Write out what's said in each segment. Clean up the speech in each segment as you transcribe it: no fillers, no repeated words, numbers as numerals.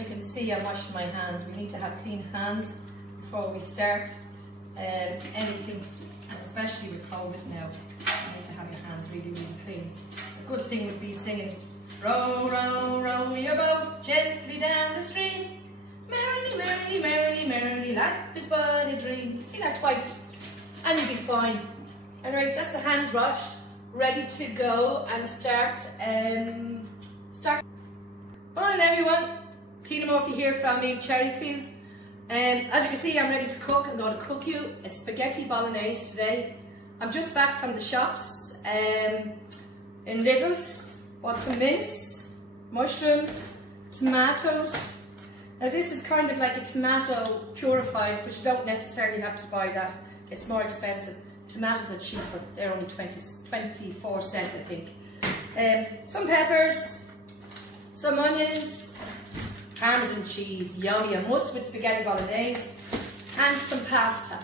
as you can see, I'm washing my hands. We need to have clean hands before we start anything, and especially with COVID now, you need to have your hands really, really clean. A good thing would be singing, row, row, row your boat gently down the stream. Merrily, merrily, merrily, merrily, life is but a dream. Sing that twice, and you'll be fine. Alright, that's the hands washed, ready to go and start. Morning everyone, Tina Murphy here from me, Cherryfield. As you can see, I'm ready to cook. I'm going to cook you a spaghetti bolognese today. I'm just back from the shops in Lidl's. Bought some mince, mushrooms, tomatoes. Now this is kind of like a tomato purified, but you don't necessarily have to buy that. It's more expensive. Tomatoes are cheaper. They're only 24 cents, I think. Some peppers, some onions, Parmesan cheese, yummy, a must with spaghetti bolognese, and some pasta.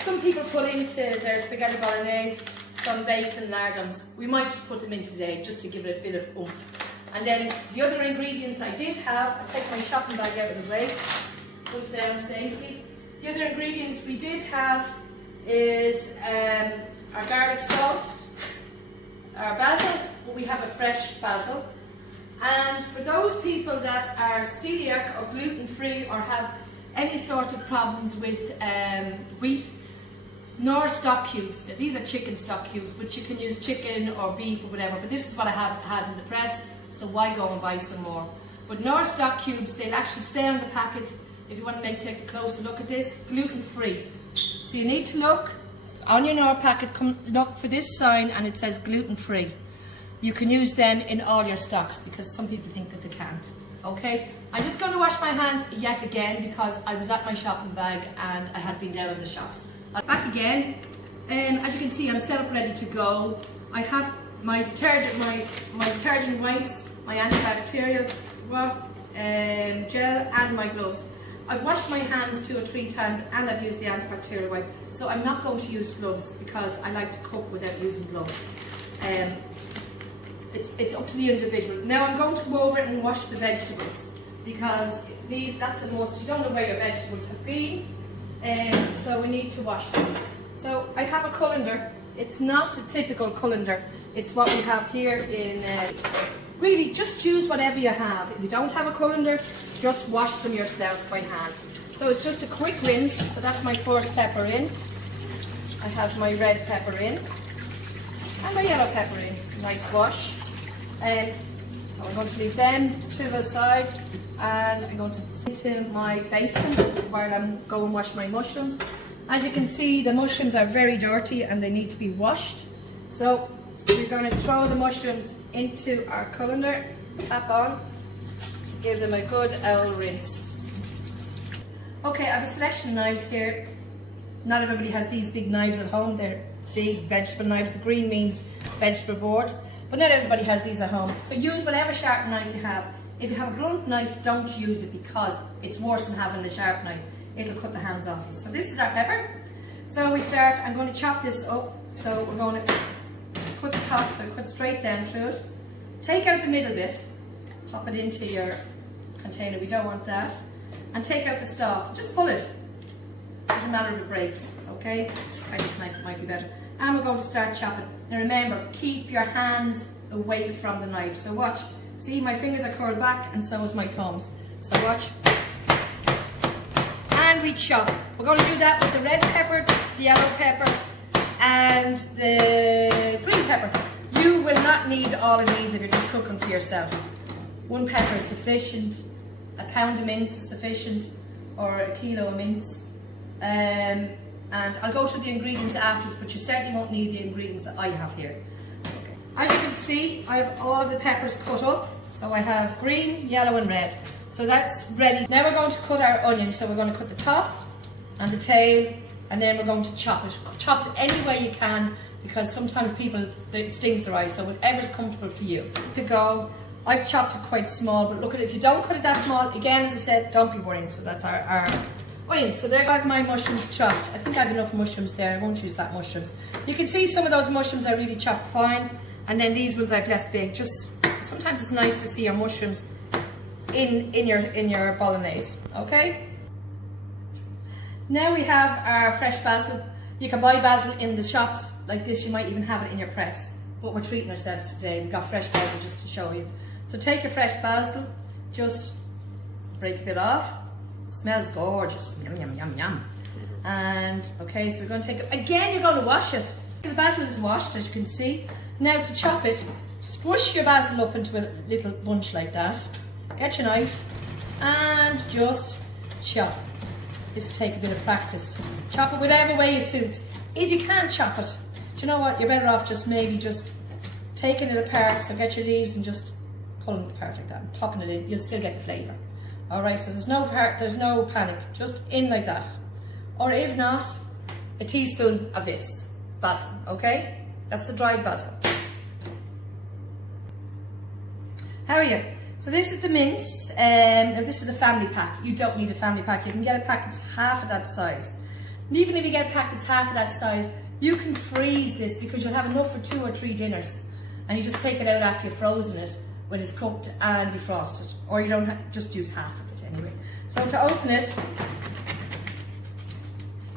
Some people put into their spaghetti bolognese some bacon lardons. We might just put them in today just to give it a bit of oomph. And then the other ingredients I did have, I'll take my shopping bag out of the way, put it down safely. The other ingredients we did have is our garlic salt, our basil, but we have a fresh basil. And for those people that are celiac or gluten-free or have any sort of problems with wheat, Knorr stock cubes. Now, these are chicken stock cubes, but you can use chicken or beef or whatever, but this is what I have had in the press, so why go and buy some more? But Knorr stock cubes, they'll actually say on the packet, if you want to take a closer look at this, gluten-free. So you need to look on your Knorr packet, look for this sign and it says gluten-free. You can use them in all your stocks because some people think that they can't. Okay, I'm just going to wash my hands yet again because I was at my shopping bag and I had been down in the shops. I'm back again. As you can see, I'm set up ready to go. I have my detergent, my detergent wipes, my antibacterial gel, and my gloves. I've washed my hands 2 or 3 times and I've used the antibacterial wipe. So I'm not going to use gloves because I like to cook without using gloves. It's up to the individual. Now I'm going to go over and wash the vegetables because that's the most, you don't know where your vegetables have been, so we need to wash them. So I have a colander. It's not a typical colander. It's what we have here in, really just use whatever you have. If you don't have a colander, just wash them yourself by hand. So it's just a quick rinse. So that's my first pepper in. I have my red pepper in and my yellow pepper in. Nice wash. So I'm going to leave them to the side and I'm going to into my basin while I'm going and wash my mushrooms. As you can see, the mushrooms are very dirty and they need to be washed. So we're going to throw the mushrooms into our colander, tap on, give them a good old rinse. Okay, I have a selection of knives here. Not everybody has these big knives at home. They're big vegetable knives. The green means vegetable board. But not everybody has these at home. So use whatever sharp knife you have. If you have a blunt knife, don't use it because it's worse than having a sharp knife. It'll cut the hands off you. So this is our pepper. So we start, I'm going to chop this up. So we're going to put the top, so cut straight down through it. Take out the middle bit, pop it into your container, we don't want that. And take out the stalk, just pull it. Doesn't matter if it breaks, okay? Try this knife, it might be better. And we're going to start chopping. Now remember, keep your hands away from the knife. So watch, see my fingers are curled back and so is my thumbs. So watch. And we chop. We're going to do that with the red pepper, the yellow pepper and the green pepper. You will not need all of these if you're just cooking for yourself. 1 pepper is sufficient, a pound of mince is sufficient, or a kilo of mince. And I'll go through the ingredients afterwards, but you certainly won't need the ingredients that I have here. Okay. As you can see, I have all of the peppers cut up. So I have green, yellow and red. So that's ready. Now we're going to cut our onion. So we're going to cut the top and the tail, and then we're going to chop it. Chop it any way you can, because sometimes it stings their eyes. So whatever's comfortable for you. To go, I've chopped it quite small, but look at it, if you don't cut it that small, again, as I said, don't be worrying. So that's our onions. So there I have my mushrooms chopped. I think I have enough mushrooms there. I won't use that mushrooms. You can see some of those mushrooms I really chopped fine, and then these ones I've left big. Just sometimes it's nice to see your mushrooms in your bolognese. Okay. Now we have our fresh basil. You can buy basil in the shops like this. You might even have it in your press. But we're treating ourselves today. We've got fresh basil just to show you. So take your fresh basil, just break a bit off. It smells gorgeous. Yum, yum, yum, yum. And okay, so we're going to take it. Again, you're going to wash it. The basil is washed, as you can see. Now to chop it, squish your basil up into a little bunch like that. Get your knife and just chop. This will take a bit of practice. Chop it whatever way you suit. If you can't chop it, do you know what? You're better off just maybe just taking it apart. So get your leaves and just pulling it apart like that and popping it in. You'll still get the flavour. Alright, so there's no panic. Just in like that. Or if not, a teaspoon of this basil, okay? That's the dried basil. How are you? So this is the mince. Now this is a family pack. You don't need a family pack. You can get a pack that's half of that size. And even if you get a pack that's half of that size, you can freeze this because you'll have enough for 2 or 3 dinners. And you just take it out after you've frozen it when it's cooked and defrosted. Or you don't just use half of it anyway. So to open it,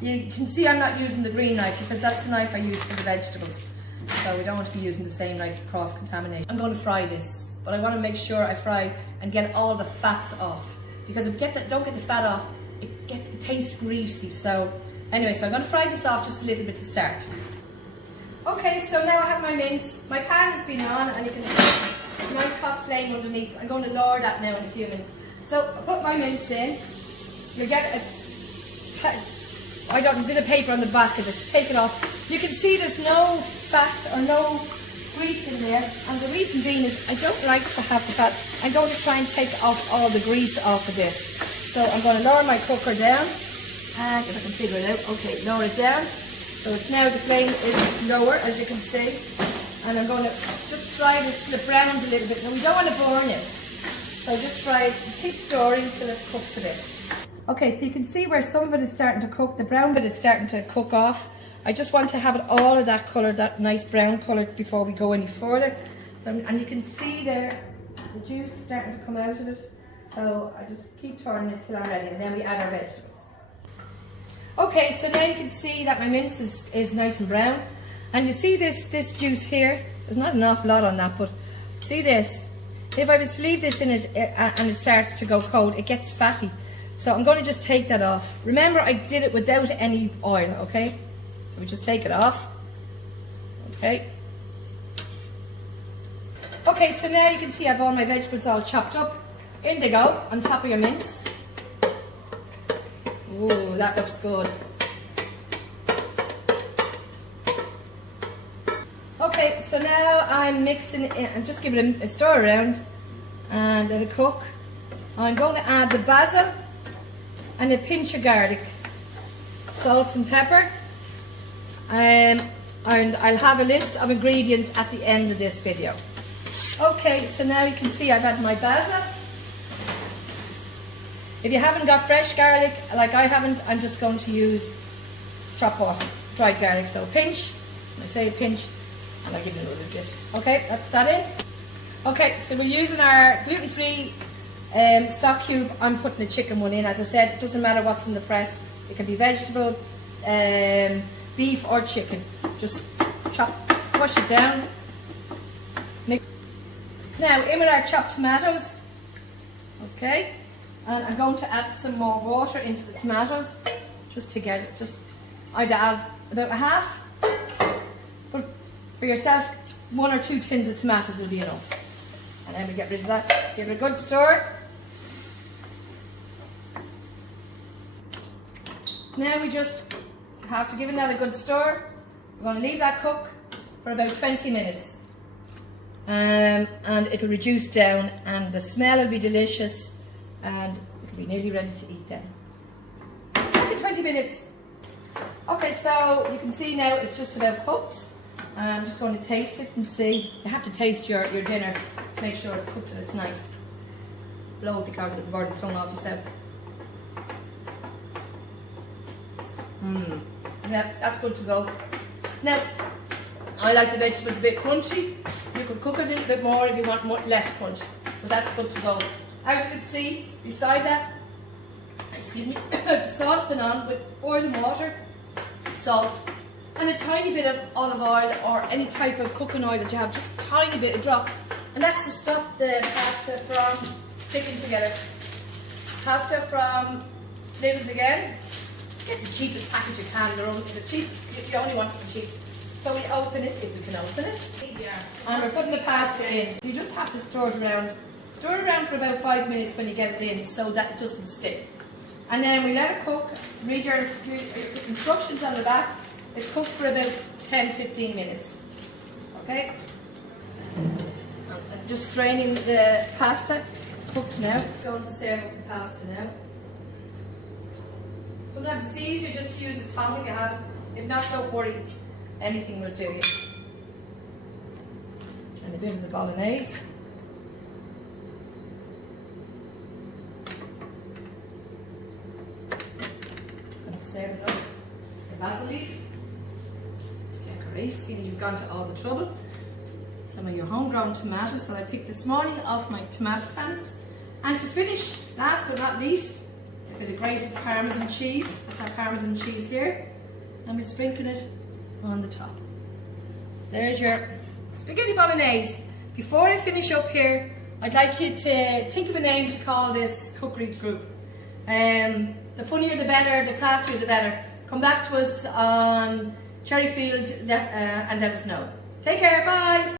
you can see I'm not using the green knife because that's the knife I use for the vegetables. So we don't want to be using the same knife for cross-contamination. I'm going to fry this, but I want to make sure I fry and get all the fats off. Because if you don't get the fat off, it tastes greasy. So anyway, so I'm going to fry this off just a little bit to start. Okay, so now I have my mince. My pan has been on and you can see a nice hot flame underneath. I'm going to lower that now in a few minutes. So I put my mince in. You'll get a bit of paper on the back of it. Take it off. You can see there's no fat or no grease in there, and the reason being is I don't like to have the fat. I'm going to try and take off all the grease off of this. So I'm going to lower my cooker down, and if I can figure it out, okay, lower it down. So it's now, the flame is lower, as you can see, and I'm going to just fry this till it browns a little bit. Now we don't want to burn it, so just fry it, keep stirring till it cooks a bit. Okay, so you can see where some of it is starting to cook, the brown bit is starting to cook off. I just want to have it all of that colour, that nice brown colour, before we go any further. So, and you can see there, the juice starting to come out of it. So I just keep turning it till I'm ready, and then we add our vegetables. Okay, so now you can see that my mince is nice and brown. And you see this juice here, there's not an awful lot on that, but see this? If I was to leave this in it and it starts to go cold, it gets fatty. So I'm going to just take that off. Remember, I did it without any oil, okay? So we just take it off. Okay. Okay, so now you can see I've all my vegetables all chopped up. In they go, on top of your mince. Ooh, that looks good. Okay, so now I'm mixing it in and just give it a stir around and let it cook. I'm going to add the basil and a pinch of garlic, salt and pepper, and I'll have a list of ingredients at the end of this video. Okay, so now you can see I've had my basil. If you haven't got fresh garlic, like I haven't, I'm just going to use chopped dried garlic. So a pinch, I say a pinch, and I'll give you another bit. Okay, that's that in. Okay, so we're using our gluten-free stock cube. I'm putting the chicken one in. As I said, it doesn't matter what's in the press. It can be vegetable, beef or chicken. Just squash it down. Now in with our chopped tomatoes. Okay, and I'm going to add some more water into the tomatoes just to get it. I'd add about a half. But for yourself, 1 or 2 tins of tomatoes will be enough. And then we get rid of that. Give it a good stir. Now we just have to give it another good stir. We're going to leave that cook for about 20 minutes. And it'll reduce down and the smell will be delicious and it'll be nearly ready to eat then. Okay, 20 minutes. Okay, so you can see now it's just about cooked. I'm just going to taste it and see. You have to taste your dinner to make sure it's cooked and it's nice. Blow it because it'll burn the tongue off yourself. Yeah, that's good to go. Now, I like the vegetables a bit crunchy. You could cook it a little bit more if you want less crunch, but that's good to go. As you can see, beside that, excuse me, the saucepan on with boiling water, salt, and a tiny bit of olive oil or any type of cooking oil that you have, just a tiny bit of drop. And that's to stop the pasta from sticking together. Pasta from Lidl's again. Get the cheapest package you can. They're only the cheapest. You only want something cheap. So we open it, if we can open it. Yeah. And we're putting the pasta in. So you just have to stir it around. Stir it around for about 5 minutes when you get it in, so that it doesn't stick. And then we let it cook. Read your instructions on the back. It's cooked for about 10-15 minutes. Okay? I'm just straining the pasta. It's cooked now. Going to serve up the pasta now. Sometimes it's easier just to use a tongue if you have it. If not, don't worry. Anything will do you. And a bit of the bolognese. I'm serving up the basil leaf. See that you've gone to all the trouble. Some of your homegrown tomatoes that I picked this morning off my tomato plants. And to finish, last but not least, a bit of grated Parmesan cheese. That's our Parmesan cheese here. And we'll sprinkle it on the top. So there's your spaghetti bolognese. Before I finish up here, I'd like you to think of a name to call this cookery group. The funnier the better, the craftier the better. Come back to us on Cherryfield and let us know. Take care, bye!